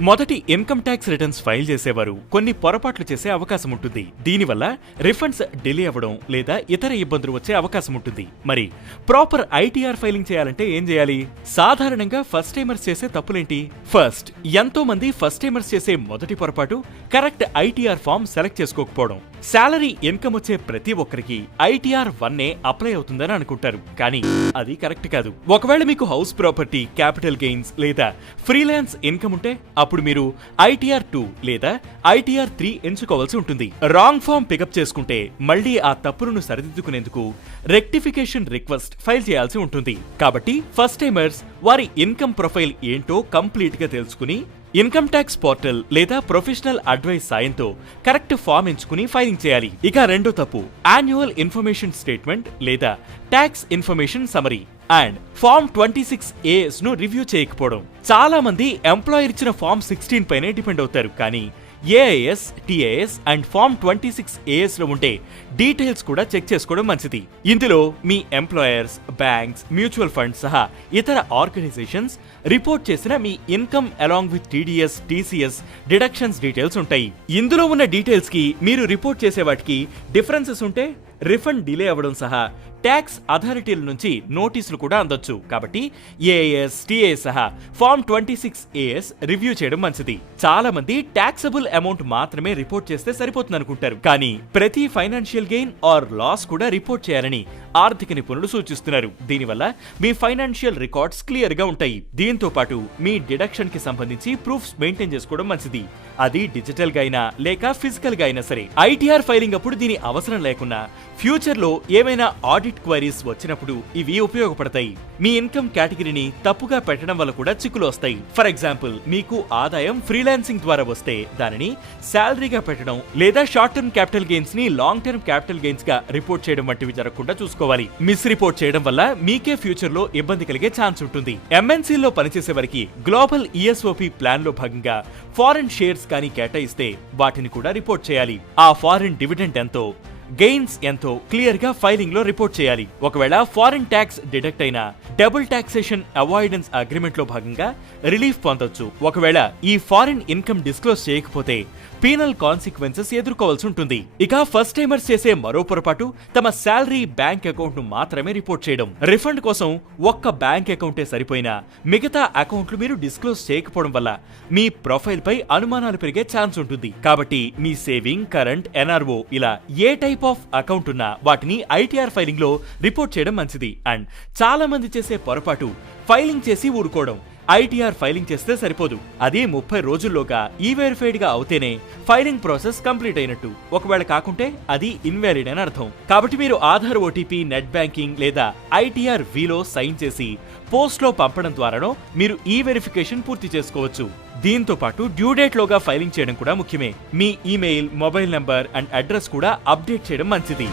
మొదటి income tax returns file చేసేవారు. కొన్ని పొరపాట్లు చేసే అవకాశం ఉంటుంది. దీనివల్ల రిఫండ్స్ డిలే అవ్వడం లేదా ఇతర ఇబ్బందులు వచ్చే అవకాశం ఉంటుంది. మరి ప్రాపర్ ఐటీఆర్ ఫైలింగ్ చేయాలంటే ఏం చేయాలి? సాధారణంగా ఫస్ట్ టైమర్స్ చేసే తప్పులేంటి? ఫస్ట్ ఎంతో మంది ఫస్ట్ టైమర్స్ చేసే మొదటి పొరపాటు కరెక్ట్ ఐటీఆర్ ఫామ్ సెలెక్ట్ చేసుకోకపోవడం. శాలరీ ఇన్కమ్ వచ్చే ప్రతి ఒక్కరికి ఐటీఆర్ వన్ ఏ అప్లై అవుతుందని అనుకుంటారు. కానీ అది కరెక్ట్ కాదు. ఒకవేళ మీకు హౌస్ ప్రాపర్టీ క్యాపిటల్ గెయిన్స్ లేదా ఫ్రీలాన్స్ ఇన్కమ్ ఉంటే అప్పుడు మీరు ఐటీఆర్ టూ లేదా ఐటీఆర్ త్రీ ఎంచుకోవాల్సి ఉంటుంది. రాంగ్ ఫామ్ పికప్ చేసుకుంటే మళ్ళీ ఆ తప్పులను సరిదిద్దుకునేందుకు రెక్టిఫికేషన్ రిక్వెస్ట్ ఫైల్ చేయాల్సి ఉంటుంది. కాబట్టి ఫస్ట్ టైమర్స్ వారి ఇన్కమ్ ప్రొఫైల్ ఏంటో కంప్లీట్గా తెలుసుకుని ఇన్కమ్ ట్యాక్స్ పోర్టల్ లేదా ప్రొఫెషనల్ అడ్వైస్ సాయంతో కరెక్ట్ ఫామ్ ఎంచుకుని ఫైలింగ్ చేయాలి. ఇక రెండో తప్పు యాన్యువల్ ఇన్ఫర్మేషన్ స్టేట్మెంట్ లేదా tax information summary and form twenty six ఏఎస్ను review చేయకపోవడం. చాలా మంది ఎంప్లాయర్ ఇచ్చిన ఫామ్ సిక్స్టీన్ పైనే డిపెండ్ అవుతారు. కానీ AIS TIS and form twenty six ఏఎస్లో ఉంటే డీటెయిల్స్ కూడా చెక్ చేసుకోవడం మంచిది. ఇందులో మీ ఎంప్లాయర్స్ బ్యాంక్స్ మ్యూచువల్ ఫండ్స్ సహా ఇతర ఆర్గనైజేషన్స్ రిపోర్ట్ చేసిన మీ income along with TDS TCS deductions details ఉంటాయి. ఇందులో ఉన్న డీటెయిల్స్కి మీరు రిపోర్ట్ చేసే వాటికి డిఫరెన్సెస్ ఉంటే రిఫండ్ డిలే అవ్వడం సహా ట్యాక్స్ అథారిటీల నుంచి నోటీసులు కూడా అందొచ్చు. కాబట్టి ఏఎస్ టీఏఎస్ సహా form twenty six AS review చేయడం మంచిది. చాలా మంది ట్యాక్సబుల్ అమౌంట్ మాత్రమే రిపోర్ట్ చేస్తే సరిపోతుంది అనుకుంటారు కానీ ప్రతి ఫైనాన్షియల్ గెయిన్ ఆర్ లాస్ కూడా రిపోర్ట్ చేయాలని ఆర్థిక నిపుణులు సూచిస్తున్నారు. దీనివల్ల మీ ఫైనాన్షియల్ రికార్డ్స్ క్లియర్గా ఉంటాయి. దీంతో పాటు మీ డిడక్షన్కి సంబంధించి ప్రూఫ్స్ మెయింటైన్ చేసుకోవడం మంచిది. అది డిజిటల్గా అయినా లేక ఫిజికల్గా అయినా సరే. ఐటీఆర్ ఫైలింగ్ అప్పుడు దీని అవసరం లేకున్నా ఫ్యూచర్లో ఏమైనా ఆడిట్ క్వైరీస్ వచ్చినప్పుడు ఇవి ఉపయోగపడతాయి. మీ ఇన్కమ్ కేటగిరీని తప్పుగా పెట్టడం వల్ల కూడా చిక్కులు వస్తాయి. ఫర్ ఎగ్జాంపుల్ మీకు ఆదాయం ఫ్రీలాన్సింగ్ ద్వారా వస్తే దానిని శాలరీగా పెట్టడం లేదా షార్ట్ టర్మ్ క్యాపిటల్ గెయిన్స్ని లాంగ్ టర్మ్ క్యాపిటల్ గెయిన్స్గా రిపోర్ట్ చేయడం వంటివి జరగకుండా చూసుకోవాలి. మిస్ రిపోర్ట్ చేయడం వల్ల మీకే ఫ్యూచర్లో ఇబ్బంది కలిగే ఛాన్స్ ఉంటుంది. ఎంఎన్సీ పనిచేసే వారికి గ్లోబల్ ఈఎస్ఓపి ప్లాన్లో భాగంగా ఫారెన్ షేర్స్ కానీ కేటాయిస్తే వాటిని కూడా రిపోర్ట్ చేయాలి. ఆ ఫారెన్ డివిడెంట్ ఎంతో గెయిన్స్ ఎంతో క్లియర్గా ఫైలింగ్లో రిపోర్ట్ చేయాలి. ఒకవేళ ఫారిన్ ట్యాక్స్ డిడక్ట్ అయినా డబుల్ టాక్సేషన్ అవాయిడెన్స్ అగ్రిమెంట్లో భాగంగా రిలీఫ్ పొందొచ్చు. ఒకవేళ ఈ ఫారిన్ ఇన్కమ్ డిస్క్లోజ్ చేయకపోతే పీనల్ కాన్సిక్వెన్సెస్ ఎదుర్కోవాల్సి ఉంటుంది. ఇక ఫస్ట్ టైమర్స్ చేసే మరో పొరపాటు తమ శాలరీ బ్యాంక్ అకౌంట్ను మాత్రమే రిపోర్ట్ చేయడం. రిఫండ్ కోసం ఒక్క బ్యాంక్ అకౌంటే సరిపోయినా మిగతా అకౌంట్లు మీరు డిస్క్లోజ్ చేయకపోవడం వల్ల మీ ప్రొఫైల్ పై అనుమానాలు పెరిగే ఛాన్స్ ఉంటుంది. కాబట్టి మీ సేవింగ్ కరెంట్ ఎన్ఆర్ఓ ఇలా ఏ టైప్ ఆఫ్ అకౌంట్ ఉన్నా వాటిని ఐటీఆర్ ఫైలింగ్లో రిపోర్ట్ చేయడం మంచిది. అండ్ చాలా మంది చేసే పొరపాటు ఫైలింగ్ చేసి ఊరుకోవడం. ఐటీఆర్ ఫైలింగ్ చేస్తే సరిపోదు. అది ముప్పై రోజుల్లోగా ఈ వెరిఫైడ్గా అవుతేనే ఫైలింగ్ ప్రాసెస్ కంప్లీట్ అయినట్టు. ఒకవేళ కాకుంటే అది ఇన్వాలిడ్ అని అర్థం. కాబట్టి మీరు ఆధార్ ఓటీపీ నెట్ బ్యాంకింగ్ లేదా ఐటీఆర్ విలో సైన్ చేసి పోస్ట్లో పంపడం ద్వారానో మీరు ఈ వెరిఫికేషన్ పూర్తి చేసుకోవచ్చు. దీంతో పాటు డ్యూ డేట్ లోగా ఫైలింగ్ చేయడం కూడా ముఖ్యమే. మీ email mobile number and address కూడా అప్డేట్ చేయడం మంచిది.